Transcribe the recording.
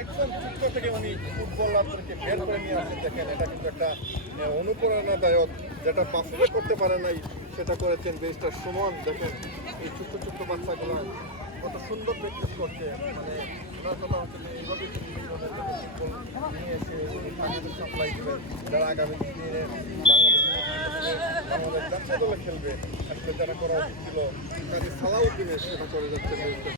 একদম ছোট্ট থেকে উনি ফুটবলারদেরকে বের করে নিয়ে আসেন। দেখেন এটা কিন্তু একটা অনুপ্রেরণাদায়ক, যেটা বাফুলে করতে পারে নাই সেটা করেছেন বেস্টার সুমন। দেখেন এই ছোট্ট ছোট্ট বাচ্চাগুলো কত সুন্দর প্র্যাকটিস করছে। মানে ওনার কথা হচ্ছে যে এইভাবে বিভিন্ন ফুটবল নিয়ে এসে তাদের সাপ্লাই দেবেন, যারা আগামী দিনে বাংলাদেশ জাতীয় দলে খেলবে। আসলে যারা করা উচিত ছিল কাজে সালাউদ্দিনের সেটা করে যাচ্ছে।